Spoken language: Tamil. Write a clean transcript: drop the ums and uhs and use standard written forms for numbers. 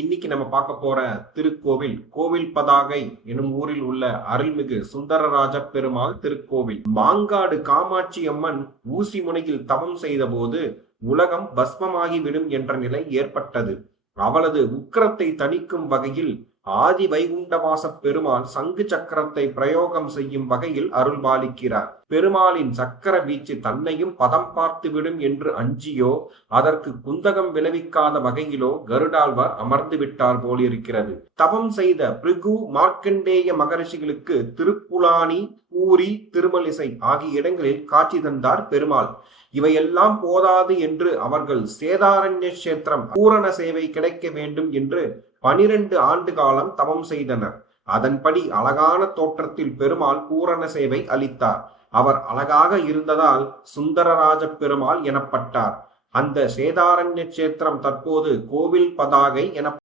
இன்னைக்கு நம்ம பார்க்க போற திருக்கோவில் கோவில் பதாகை எனும் ஊரில் உள்ள அருள்மிகு சுந்தரராஜ பெருமாள் திருக்கோவில். மாங்காடு காமாட்சி அம்மன் ஊசி முனையில் தவம் செய்த போது உலகம் பஸ்மமாகிவிடும் என்ற நிலை ஏற்பட்டது. அவளது உக்கிரத்தை தணிக்கும் வகையில் ஆதி வைகுண்டவாச பெருமாள் சங்கு சக்கரத்தை பிரயோகம் செய்யும் வகையில் அருள்பாலிக்கிறார். பெருமாளின் சக்கர வீச்சு தன்னையும் பதம் பார்த்துவிடும் என்று அஞ்சியோ அதற்கு குந்தகம் விளைவிக்காத வகையிலோ கருடாழ்வார் அமர்ந்து விட்டார் போலிருக்கிறது. தவம் செய்த பிருகு மார்க்கண்டேய மகரிஷிகளுக்கு திருப்புலானி, பூரி, திருமலிசை ஆகிய இடங்களில் காட்சி தந்தார் பெருமாள். இவையெல்லாம் போதாது என்று அவர்கள் சேதாரண்ய கஷேத்திரம் பூரண சேவை கிடைக்க வேண்டும் என்று 12 ஆண்டு காலம் தவம் செய்தனர். அதன்படி அழகான தோற்றத்தில் பெருமாள் பூரண சேவை அளித்தார். அவர் அழகாக இருந்ததால் சுந்தரராஜ பெருமாள் எனப்பட்டார். அந்த சேதாரண்ய கஷேத்திரம் தற்போது கோவில் பதாகை என